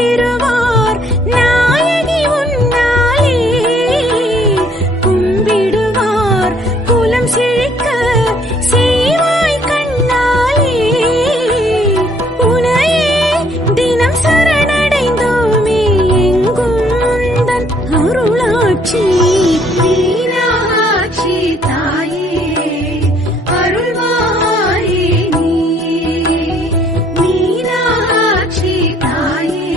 பெறுவார் நாயகி உன்னாலே கும்பிடுவார் குலம் செழிக்க செய்வாய் கண்ணாலே உனையே தினம் சரணடைந்தோமே எங்கும் முந்தன் அருளாட்சி மீனாட்சி தாயே அருள்வாயே நீயே மீனாட்சி தாயே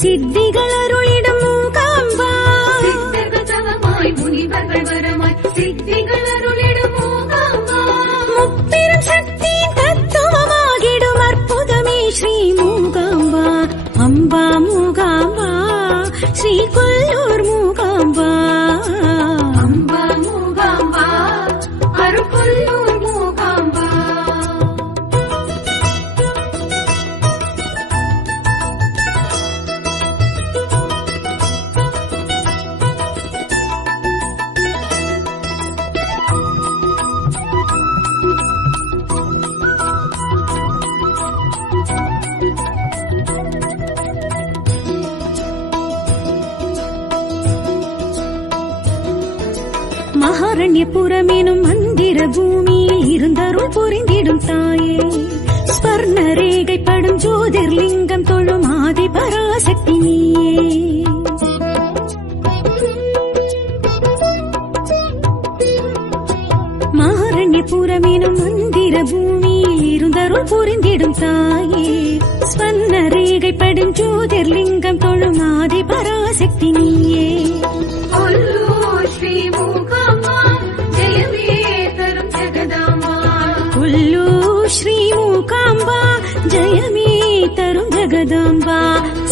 சித்திகள் அருளிடும் மூகாம்பா. சித்தர்கள் தவமாய் முனிவர்கள் வரமாய் சித்திகள் அருளிடும் மூகாம்பா. முப்பெரும் சக்தியின் தத்துவமாகிடும் அற்புதமே ஸ்ரீ மூகாம்பா. அம்பா மூகாம்பா ஸ்ரீ கொல்லூர் மூகாம்பா. அம்பா மூகாம்பா அருள்கொல்லூர் மூகாம்பா. மகாரண்யபுரம் எனும் மந்திர பூமியில் இருந்தருள் புரிந்திடும் தாயே. ஸ்வர்ண ரேகைப்படும் ஜோதிர்லிங்கம் தொழும் ஆதி பராசக்தி நீயே. மகாரண்யபுரம் எனும் மந்திர பூமியில் இருந்தருள் புரிந்திடும் தாயே. ஸ்வர்ண ரேகைப்படும் ஜோதிர்லிங்கம் தொழும் ஆதி பராசக்தி நீயே. கொல்லூர் ஸ்ரீ மூகாம்பா ஜெயமே தரும் ஜெகதாம்பா. கொல்லூர் ஸ்ரீ மூகாம்பா ஜெயமே தரும் ஜெகதாம்பா.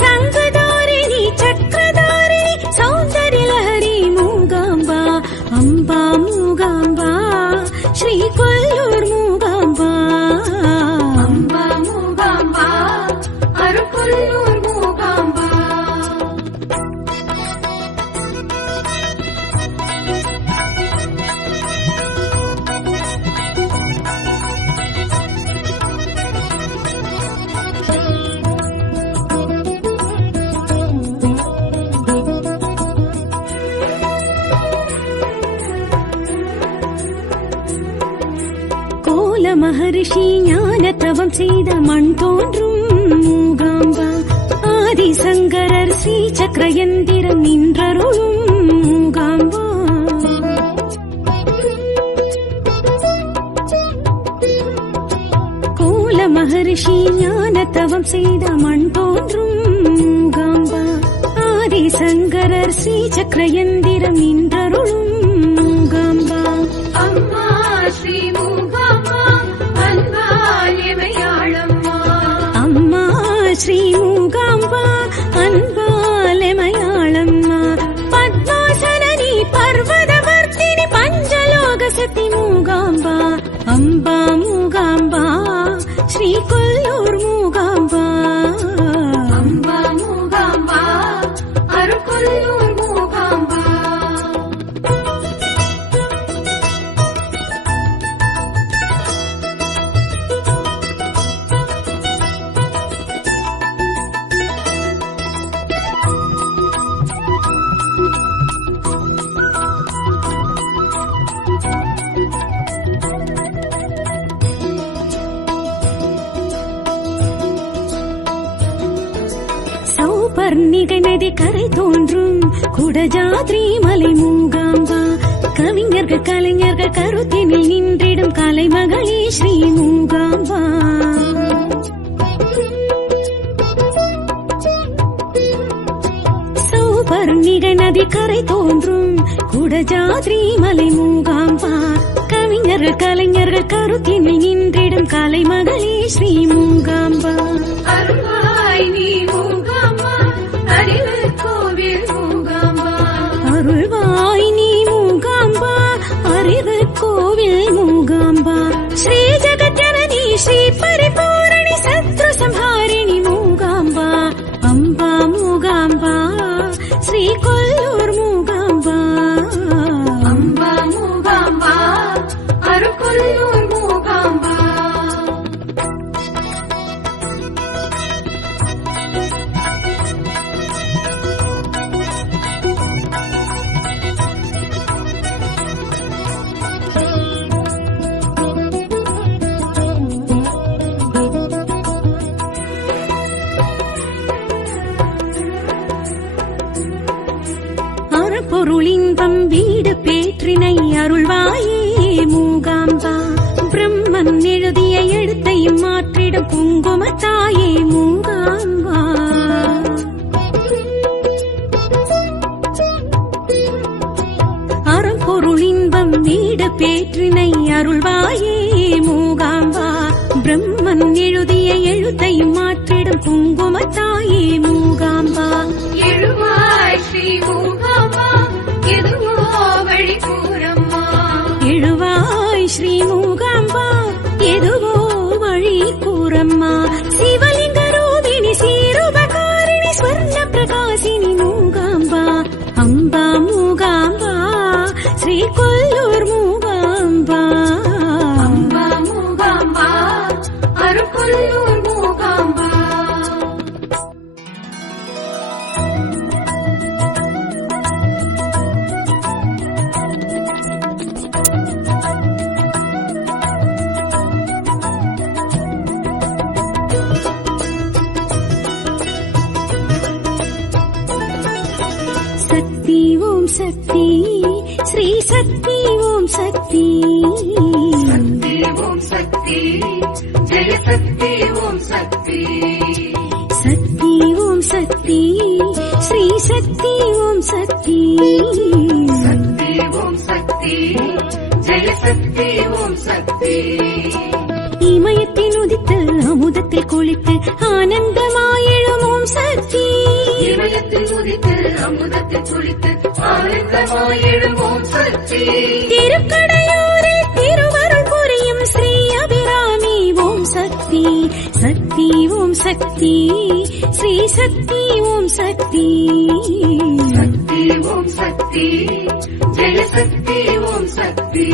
சங்கதாரிணி சக்கரதாரிணி சௌந்தர்யலஹரி மூகாம்பா. அம்பா மூகாம்பா ஸ்ரீ கொல்லூர் மூகாம்பா. அம்பா மூகாம்பா அருள்கொல்லூர் மூகாம்பா. கோல மகரிஷி ஞான தவம் செய்த மண் தோன்றும் மூகாம்பா. ஆதிசங்கரர் ஸ்ரீ சக்கரயந்திரம் நின்றருளும் மூகாம்பா. கோல மகரிஷி ஞான தவம் செய்த மண் தோன்றும் மூகாம்பா. ஆதிசங்கரர் ஸ்ரீ சக்கரயந்திரம் நின்றருளும் மூகாம்பா. அம்மா ஸ்ரீ மூகாம்பா அன்பால் எமையாளம்மா. அம்மா ஸ்ரீ மூகாம்பா அன்பாலெமயாளம்மா. பத்மாசனி பர்வதவர்த்தினி பஞ்சலோக சக்தி மூகாம்பா. அம்பா மூகாம்பா ஸ்ரீ கொல்லூர் மூகாம்பா. அம்பா மூகாம்பா அருள்கொல்லூர் மூகாம்பா. சௌபர்ணிகை நதி கரை தோன்றும் குடஜாத்ரி மலை மூகாம்பா. கவிஞர்கள் கலைஞர்கள் கருத்தினில் நின்றிடும் கலைமகளே ஸ்ரீ மூகாம்பா. சௌபர்ணிகை நதி கரை தோன்றும் குடஜாத்ரி மலை மூகாம்பா. கவிஞர்கள் கலைஞர்கள் கருத்தினில் நின்றிடும் கலைமகளே ஸ்ரீ மூகாம்பா. அருள்வாய் நீ மூகாம்பா அறிவு கோவில் மூகாம்பா. அருள்வாய் நீ மூகாம்பா அறிவு கோவில் மூகாம்பா. ஸ்ரீ ஜகத்ஜனனி ஸ்ரீ பரிபூரணி சத்ரு சம்ஹாரிணி மூகாம்பா. அம்பா மூகாம்பா ஸ்ரீ கொல்லூர் மூகாம்பா. அம்பா மூகாம்பா அருள்கொல்லூர் மூகாம்பா. பொருளின்பம் வீடு பேற்றினை அருள்வாயே மூகாம்பா. பிரம்மன் எழுதிய எழுத்தையும் மாற்றிடும் குங்குமத்தாயே மூகாம்பா. சக்தி ஸ்ரீ சக்தி ஓம் சக்தி சக்தி ஓம் சக்தி ஜெய சக்தி ஓம் சக்தி சக்தி ஓம் சக்தி ஸ்ரீ சக்தி ஓம் சக்தி சக்தி ஓம் சக்தி ஜெய சக்தி ஓம் சக்தி இமயத்தில் உதித்து அமுதத்தில் குளித்து ஆனந்தமாயெழும் ஓம் சக்தி இமயத்தில் உதித்து அமுதத்தில் குளித்து ஆனந்தமாயெழும் ஓம் சக்தி திருக்கடையூரில் திருவருள் புரியும் ஸ்ரீ அபிராமி ஓம் சக்தி சக்தி ஓம் சக்தி ஸ்ரீ சக்தி ஓம் சக்தி சக்தி ஓம் சக்தி ஜெய சக்தி ஓம் சக்தி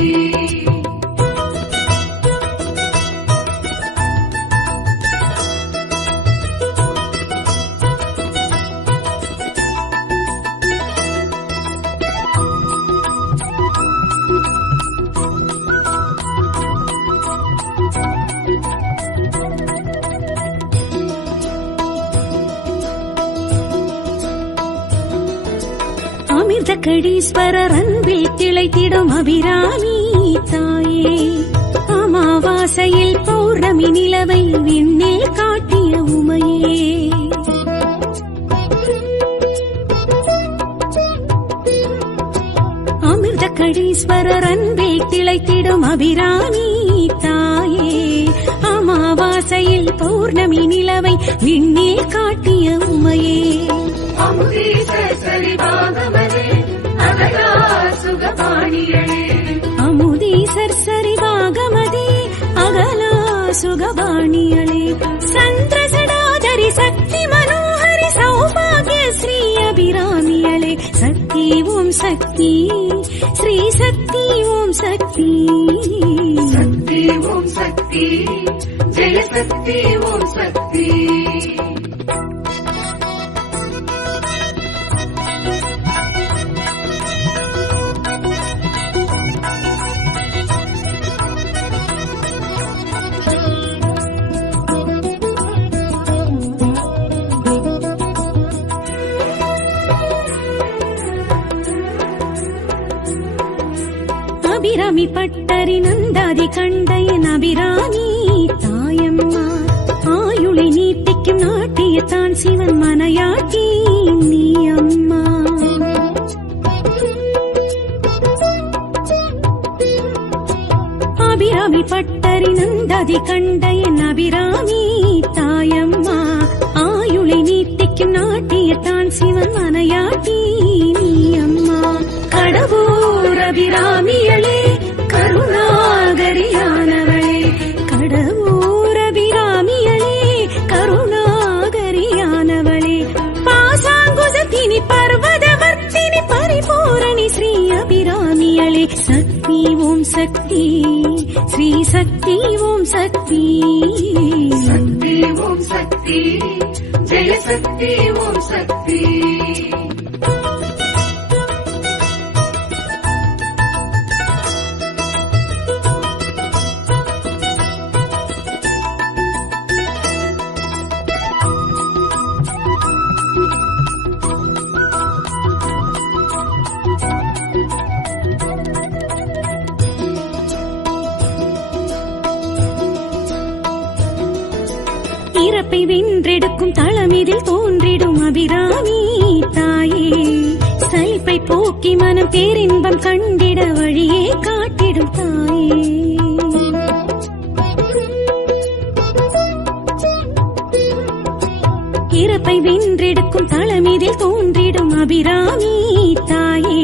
அமிர்த கடீஸ்வரர் அன்பில் திளைத்திடும் அபிராமி தாயே அமாவாசையில் பௌர்ணமி நிலவை விண்ணில் காட்டிய உமையே அமிர்த கடீஸ்வரர் அன்பில் திளைத்திடும் அபிராமி தாயே அமாவாசையில் பௌர்ணமி நிலவை விண்ணில் காட்டிய உமையே அமுதீசரி பாகமதே அகலா சுகபாணியளே அமுதீசர் சரிவாகமதே அகலா சுகபாணியளே சந்திரசடாதரி சக்தி மனோஹரி சௌபாகிய ஸ்ரீ அபிராமியளே சக்தி ஓம் சக்தி ஸ்ரீ சக்தி ஓம் சக்தி சக்தி ஓம் சக்தி ஜெய சக்தி ஓம் சக்தி அபிராமி பட்டரி நந்தாதி கண்டையன் அபிராமி தாயம்மா ஆயுளை நீட்டிக்கும் நாட்டியத்தான் சிவன் மனையாட்டி நீ அம்மா அபிராமி பட்டரி நந்தாதி கண்டையன் அபிராமி தாயம்மா ஆயுளை நீட்டிக்கும் நாட்டியத்தான் சிவன் மனையாட்டி நீ அம்மா கடவுர் அபிராமியளே கருணாகரியானவளே கடவுர் அபிராமியளே கருணாகரியானவளே பாசாங்குசத்தினி பர்வதவர்த்தினி பரிபூரணி ஸ்ரீ அபிராமியளே சக்தி ஓம் சக்தி ஸ்ரீ சக்தி ஓம் சக்தி சக்தி ஓம் சக்தி ஜெய சக்தி ஓம் சக்தி இறப்பை வென்றெடுக்கும் தளமிதில் தோன்றிடும் அபிராமி தாயே சலிப்பை போக்கி மனம் பேரின்பம் கண்டிட வழியே காட்டிடும் தாயே இறப்பை வென்றெடுக்கும் தளமிதில் தோன்றிடும் அபிராமி தாயே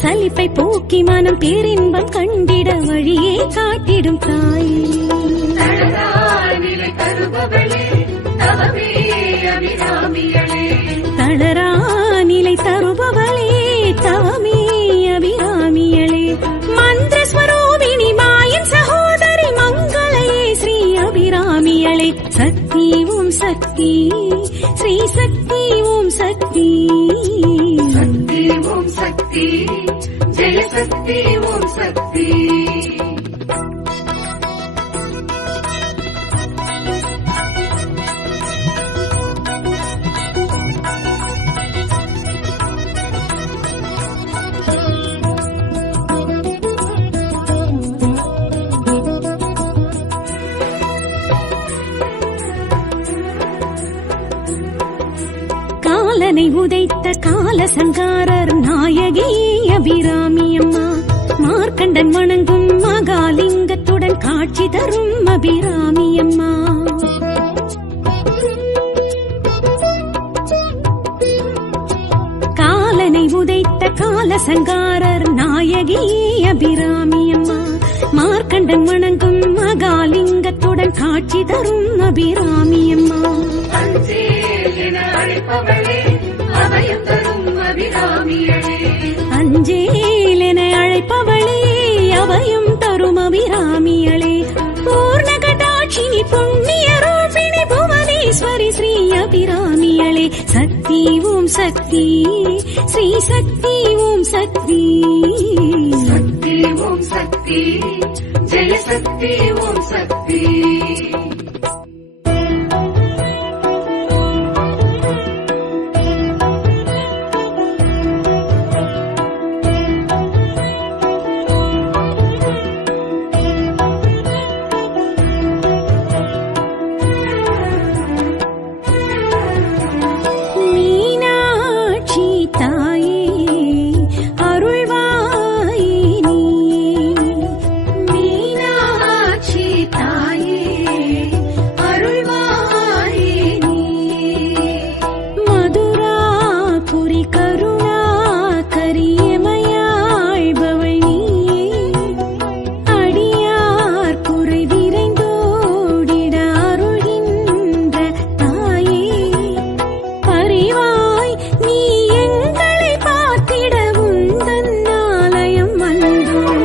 சலிப்பை போக்கி மனம் பேரின்பம் கண்டிட வழியே காட்டிடும் தாயே நிலை தருபவளே தவமே அபிராமியளே தளரா நிலை தருபவளே தவமே அபிராமியளே மந்திரஸ்வரூபிணி மாயன் சகோதரி மங்களையே ஸ்ரீ அபிராமியளே சக்தி ஓம் சக்தி ஸ்ரீ சக்தி ஓம் சக்தி சக்தி ஓம் சக்தி ஜெய சக்தி ஓம் சக்தி காலனை உதைத்த காலசங்காரர் நாயகி அபிராமி அம்மா. மார்க்கண்டன் வணங்கும் மகாலிங்கத்துடன் காட்சி தரும் அபிராமி அம்மா. காலனை உதைத்த காலசங்காரர் நாயகி அபிராமி அம்மா. மார்க்கண்டன் வணங்கும் மகாலிங்கத்துடன் காட்சி தரும் அபிராமி அம்மா. அஞ்சேல் என அழைப்பவளே அபயம் தரும் அபிராமியளே. அஞ்சேல் என அழைப்பவளே அபயம் தரும் அபிராமியளே. பூர்ணகடாட்சினி புண்ணிய ரூபிணி புவனேஸ்வரி ஸ்ரீ அபிராமியளே. சக்தி ஓம் சக்தி ஸ்ரீ சக்தி ஓம் சக்தி. சக்தி ஓம் சக்தி ஜெய சக்தி ஓம் சக்தி. மீனாட்சி தாயே அருள்வாயே நீயே. மீனாட்சி தாயே அருள்வாயே நீயே. மதுராபுரி கருணா கரியமையாழ்பவள் நீயே. அடியார் குறை விரைந்தோடிட அருள்கின்ற தாயே. பரிவாய் நீ எங்களை பார்த்திட உந்தன் ஆலயம் வந்தோம்.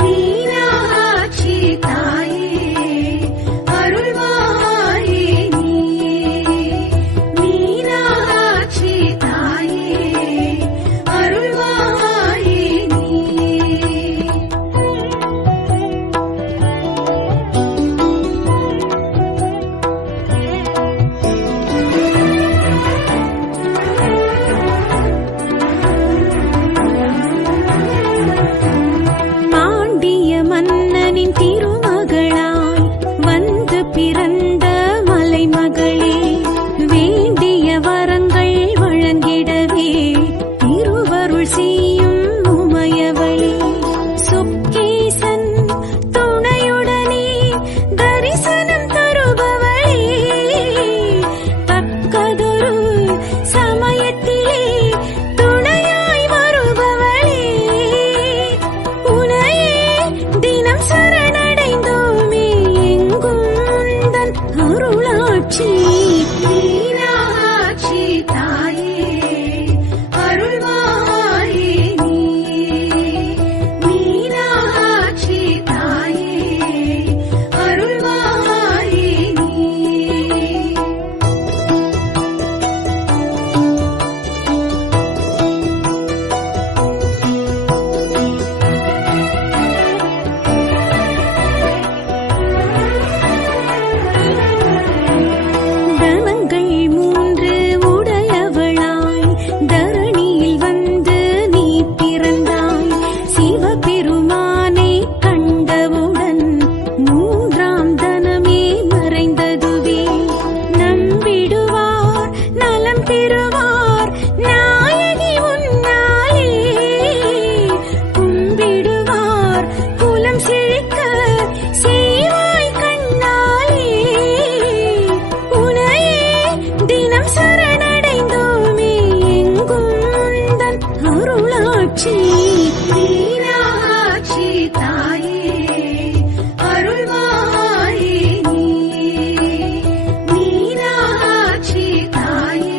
மீனாட்சி தாயே அருள்வாயே நீயே. மீனாட்சி தாயே அருள்வாயே நீயே. பாண்டிய மன்னனின் திருமகளாய் வந்து பிறந்த மலைமகளே. வேண்டிய வரங்கள் வழங்கிடவே திருவருள் செய்யும் உமையவளே. சுக்கேசன் துணையுடனே தரிசனம் தருபவளே. தக்கதொரு சமயத்திலே துணையாய் வருபவளே. உனையே தினம் சரணடைந்தோமே எங்கும் உந்தன் அருளாட்சி. மீனாட்சி தாயே அருள்வாயே நீயே. மீனாட்சி தாயே அருள்வாயே நீயே. தனங்கள் மூன்று உடையவளாய் தரணியில் வந்து நீ பிறந்தாய். சிவபெருமானை கண்டவுடன் மூன்றாம் தனமே மறைந்ததுவே. நம்பிடுவார் நலம் பெறுவார் நாயகி உன்னாலே. கும்பிடுவார் குலம் செழிக்க செய்வாய் கண்ணாலே. உனையே தினம் சரணடைந்தோமே எங்கும் உந்தன் அருளாட்சி. மீனாட்சி தாயே அருள்வாயே நீயே. மீனாட்சி தாயே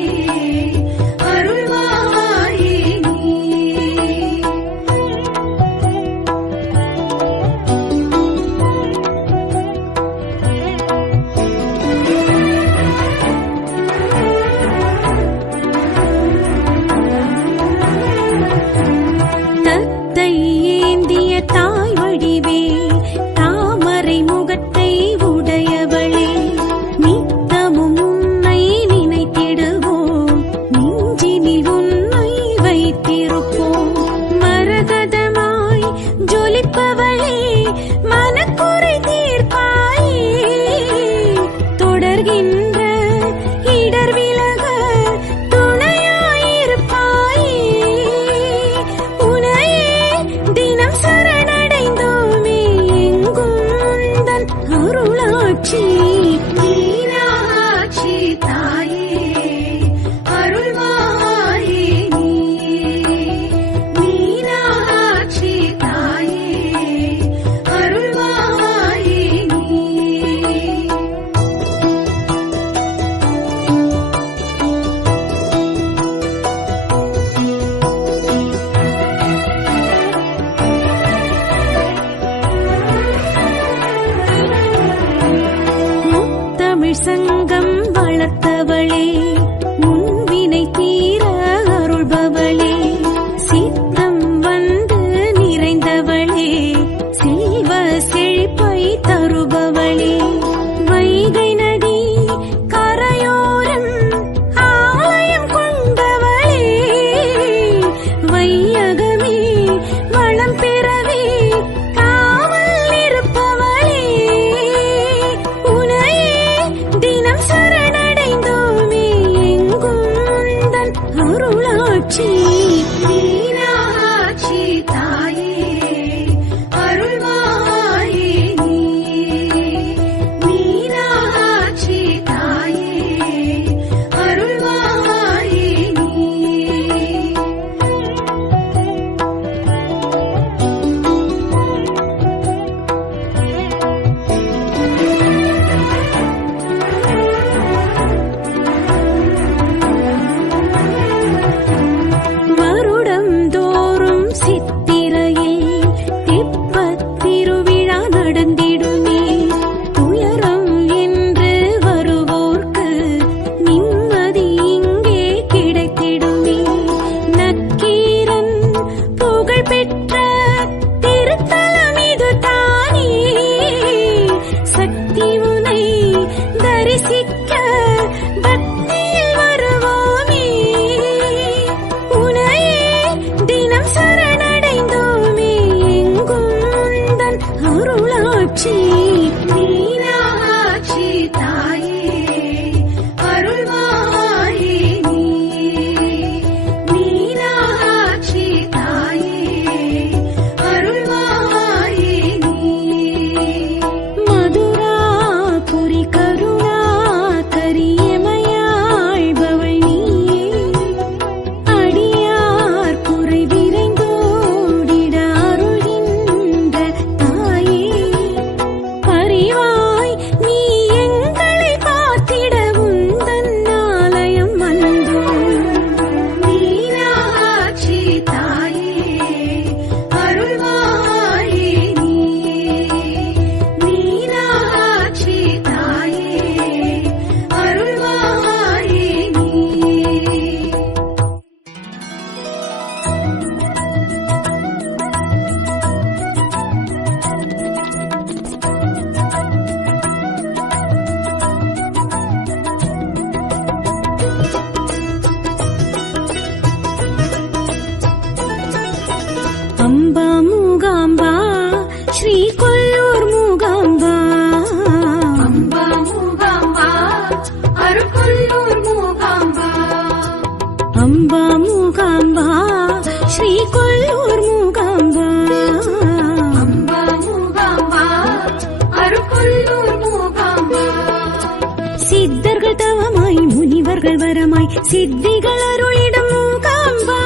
வரமாய் சித்திகள் அருளிடும் மூகாம்பா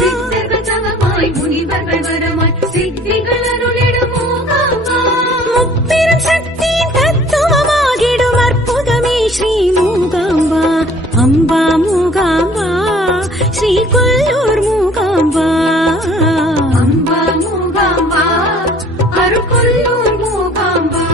சித்தர்கள் தவமாய் முனிவர்கள் வரமாய் சித்திகள் அருளிடும் மூகாம்பா முப்பெரும் சக்தியின் தத்துவமாகிடும் அற்புதமே ஸ்ரீ மூகாம்பா அம்பா மூகாம்பா ஸ்ரீ கொல்லூர் மூகாம்பா அம்பா மூகாம்பா அருள்கொல்லூர் மூகாம்பா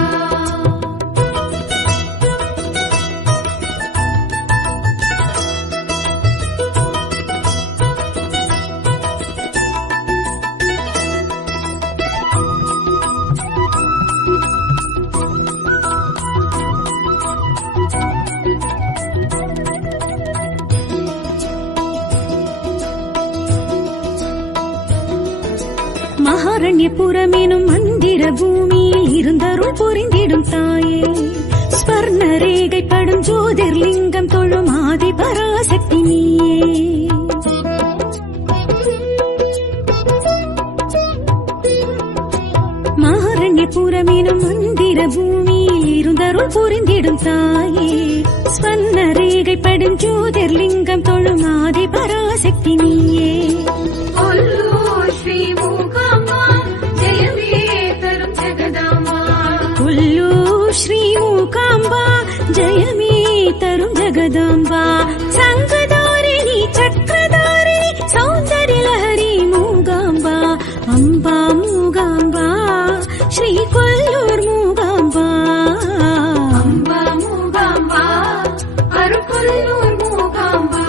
மகாரண்யபுரமெனும் மந்திர பூமியில் இருந்தருள் புரிந்திடும் தாயே ஸ்வர்ண ரேகைப்படும் ஜோதிர்லிங்கம் தொழும் ஆதி பராசக்தி நீயே மகாரண்யபுரமெனும் மந்திர பூமியில் இருந்தருள் புரிந்திடும் தாயே ஸ்வர்ண ரேகைப்படும் ஜோதிர்லிங்கம் தொழும் ஆதி பராசக்தி நீயே கொல்லூர் ஸ்ரீ மூகாம்பா ஜெயமே தரும் ஜெகதாம்பா கொல்லூர் ஸ்ரீ மூகாம்பா ஜெயமே தரும் ஜெகதாம்பா சங்கதாரிணி சக்கரதாரிணி சௌந்தர்ய லஹரி மூகாம்பா அம்பா மூகாம்பா ஸ்ரீ கொல்லூர் மூகாம்பா அம்பா மூகாம்பா அருள்கொல்லூர் மூகாம்பா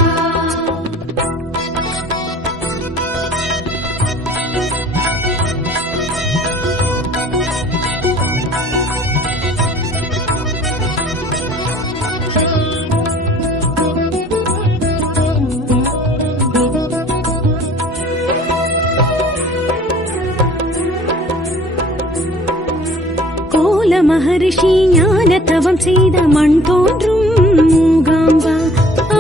கோல மகரிஷி ஞான தவம் செய்த மண் தோன்றும் மூகாம்பா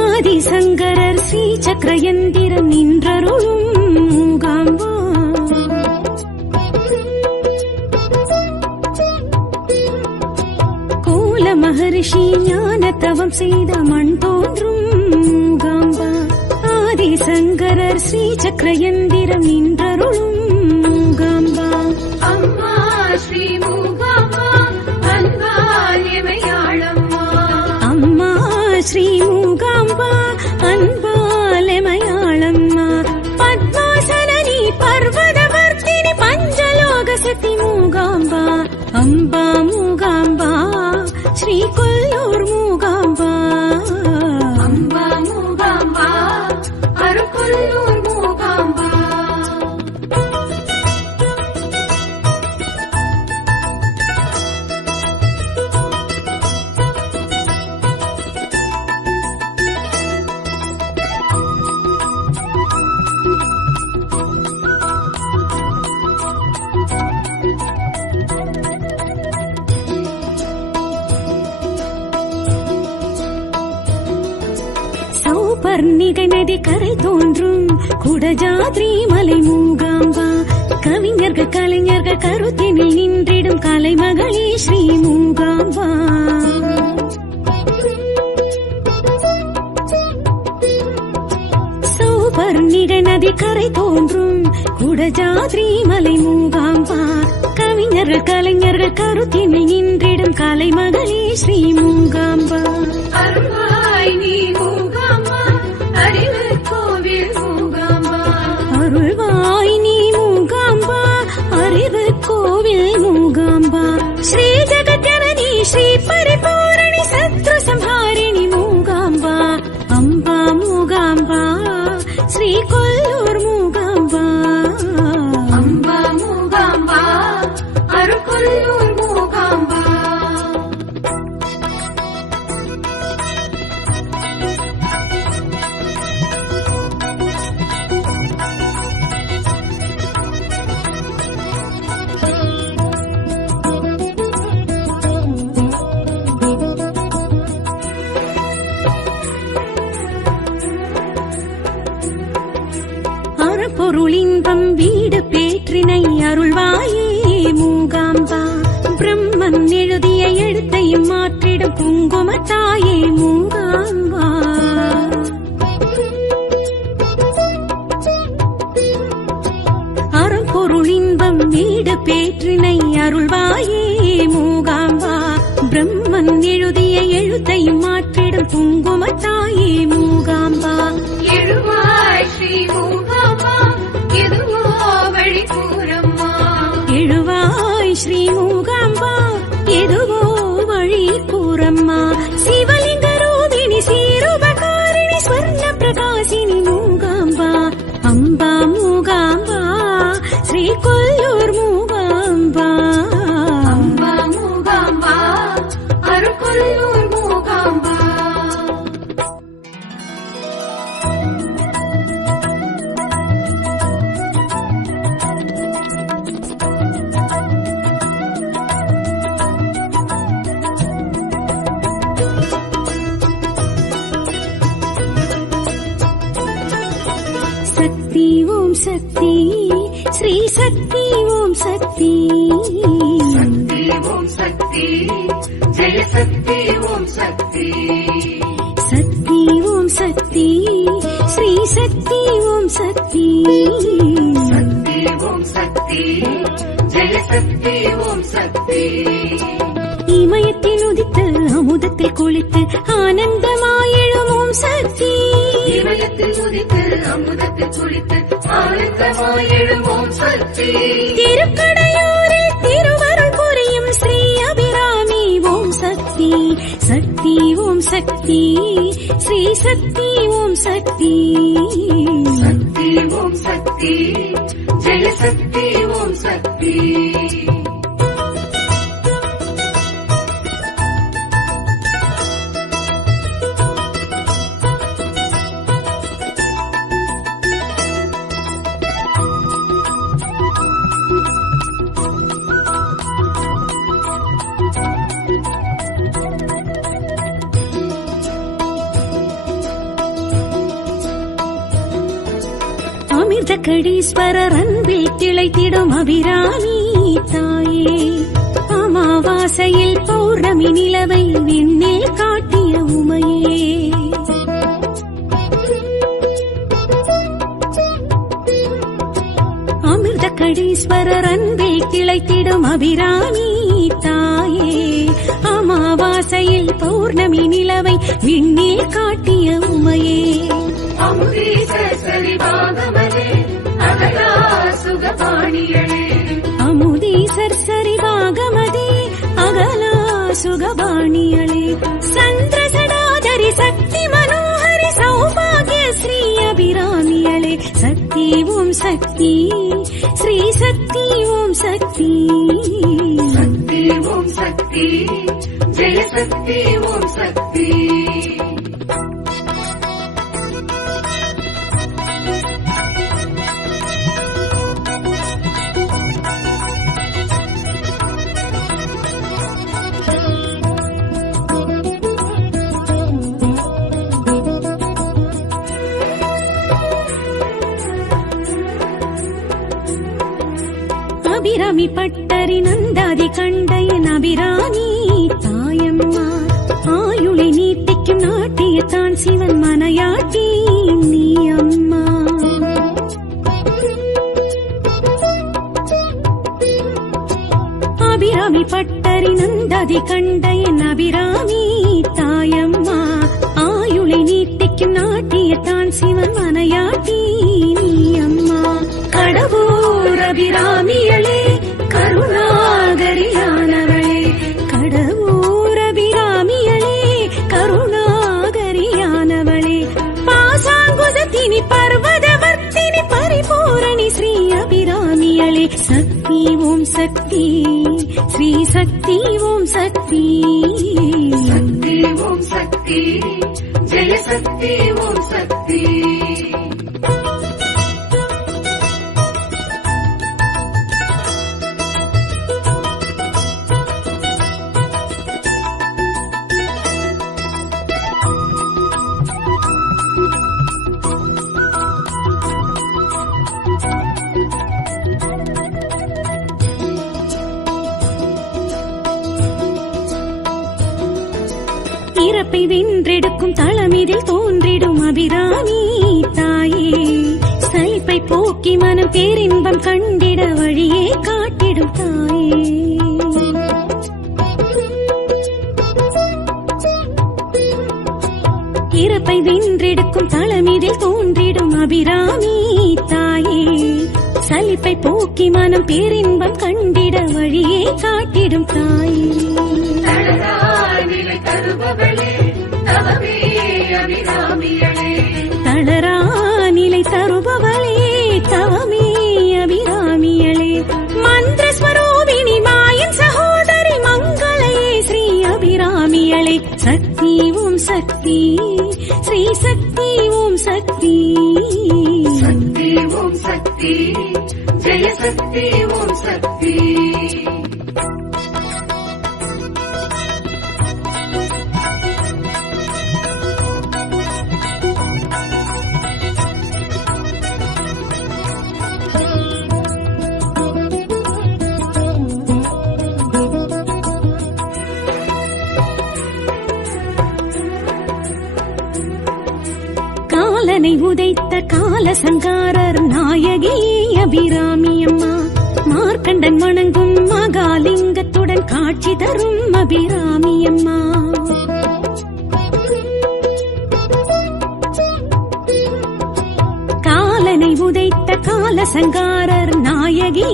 ஆதிசங்கரர் ஸ்ரீ சக்கரயந்திரம் நின்றருளும் மூகாம்பா கோல மகரிஷி ஞான தவம் செய்த மண் தோன்றும் மூகாம்பா ஆதிசங்கரர் ஸ்ரீ சக்கரயந்திரம் நின்றருளும் மூகாம்பா அம்மா ஸ்ரீ மூகாம்பா அன்பால் எமையாளம்மா அம்மா ஸ்ரீ மூகாம்பா அன்பாலமயாளம்மா பத்மாசனி பர்வதவர்த்தினி பஞ்சலோக சக்தி மூகாம்பா அம்பா மூகாம்பா ஸ்ரீ கொல்லூர் மூகாம்பா அம்பா மூகாம்பா அருள்கொல்லூர் மூகாம்பா சௌபர்ணிகை நதி கரை தோன்றும் குடஜாத்ரி மலை மூகாம்பா கவிஞர்கள் கலைஞர்கள் கருத்தினில் நின்றிடும் கலைமகளே ஸ்ரீ மூகாம்பா சௌபர்ணிகை நதி கரை தோன்றும் குடஜாத்ரி மலை மூகாம்பா கவிஞர்கள் கலைஞர்கள் கருத்தினில் நின்றிடும் கலைமகளே ஸ்ரீ மூகாம்பா அருள்வாய் நீ மூகாம்பா அறிவு கோவில் மூகாம்பா அருள்வாய் நீ மூகாம்பா அறிவு கோவில் மூகாம்பா ஸ்ரீ ஜெகத்யனனி ஸ்ரீ பரிபூரணி சத்ரு சம்ஹாரிணி மூகாம்பா அம்பா மூகாம்பா ஸ்ரீ கொல்லூர் மூகாம்பா அம்பா மூகாம்பா அருள்கொல்லூர் மூகாம்பா பொருளின்பம் வீடு பேற்றினை அருள்வாயே மூகாம்பா பிரம்மன் எழுதிய எழுத்தையும் மாற்றிடும் குங்குமத்தாயே மூகாம்பா சக்தி ஓம் சக்தி ஸ்ரீ சக்தி ஓம் சக்தி சக்தி ஓம் சக்தி ஜெய சக்தி ஓம் சக்தி சக்தி ஓம் சக்தி ஸ்ரீ சக்தி ஓம் சக்தி சக்தி ஓம் சக்தி ஜெய சக்தி ஓம் சக்தி இமயத்தில் உதித்து அமுதத்தில் குளித்து ஆனந்தமாயெழும் ஓம் சக்தி இமயத்தில் உதித்து அமுதத்தில் குளித்து ஆனந்தமாயெழும் ஓம் சக்தி திருக்கடையூரில் திருவருள் புரியும் ஸ்ரீ அபிராமி ஓம் சக்தி சக்தி ஓம் சக்தி ஸ்ரீ சக்தி ஓம் சக்தி சக்தி ஓம் சக்தி ஜெய சக்தி ஓம் சக்தி அமிர்தகடீஸ்வரர் அன்பில் திளைத்திடும் அபிராமி தாயே அமாவாசையில் பௌர்ணமி நிலவை விண்ணில் காட்டிய உமையே அமிர்தகடீஸ்வரர் அன்பில் திளைத்திடும் அபிராமி தாயே அமாவாசையில் பௌர்ணமி நிலவை விண்ணில் காட்டிய உமையே அமுதீசரி பாகமலே அகலா சுகபாணியளே அமுதீசர் சரிவாகமதே அகலா சுகபாணியளே சந்திரசடாதரி சக்தி மனோஹரி சௌபாகிய ஸ்ரீ அபிராமியளே சக்தி ஓம் சக்தி ஸ்ரீ சக்தி ஓம் சக்தி சக்தி ஓம் சக்தி ஜெய சக்தி ஓம் சக்தி அபிராமி பட்டரி நந்தாதி கண்டையன் அபிராமி தாயம்மா ஆயுளை நீட்டிக்கும் நாட்டியத்தான் சிவன் மனையாட்டி நீ அம்மா அபிராமி பட்டரி நந்தாதி கண்டையன் அபிராமி தாயம்மா ஆயுளை நீட்டிக்கும் நாட்டியத்தான் சிவன் மனையாட்டி நீ அம்மா கடவுர் அபிராமியளே கருணாகரியானவளே கடவுர் அபிராமியளே கருணாகரியானவளே பாசாங்குசத்தினி பர்வதவர்த்தினி பரிபூரணி ஸ்ரீ அபிராமியளே சக்தி ஓம் சக்தி ஸ்ரீ சக்தி ஓம் சக்தி சக்தி ஓம் சக்தி ஜெய சக்தி ஓம் சக்தி இறப்பை வென்றெடுக்கும் தளமிதில் தோன்றிடும் அபிராமி தாயே சலிப்பை போக்கி மனம் பேரின்பம் கண்டிட வழியே காட்டிடும் தாயே இறப்பை வென்றெடுக்கும் தளமிதில் தோன்றிடும் அபிராமி தாயே சலிப்பை போக்கி மனம் பேரின்பம் கண்டிட வழியே காட்டிடும் தாயே நிலை தருபவளே தவமே அபிராமியளே தளரா நிலை தருபவளே தவமே அபிராமியளே மந்திரஸ்வரூபிணி மாயன் சகோதரி மங்களையே ஸ்ரீ அபிராமியளே சக்தி ஓம் சக்தி ஸ்ரீ சக்தி ஓம் சக்தி சக்தி ஓம் சக்தி ஜெய சக்தி ஓம் சக்தி காலனை உதைத்த காலசங்காரர் நாயகி அபிராமி அம்மா மார்க்கண்டன் வணங்கும் மகாலிங்கத்துடன் காட்சி தரும் அபிராமி அம்மா காலனை உதைத்த காலசங்காரர் நாயகி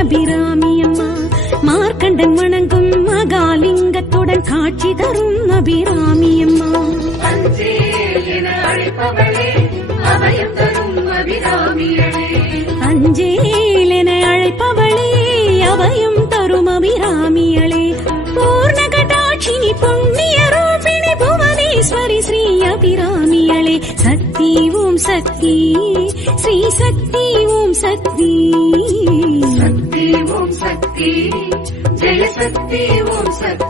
அபிராமி அம்மா மார்க்கண்டன் வணங்கும் மகாலிங்கத்துடன் காட்சி தரும் அபிராமி அம்மா அஞ்சேல் என அழைப்பவளே அபயம் தரும் அபிராமியளே அஞ்சேல் என அழைப்பவளே அபயம் தரும் அபிராமியளே பூர்ண கடாட்சினி புண்ணிய ரூபிணி புவனேஸ்வரி ஸ்ரீ அபிராமியளே சக்தி ஓம் சக்தி ஸ்ரீ சக்தி ஓம் சக்தி சக்தி ஓம் சக்தி ஜெய சக்தி ஓம் சக்தி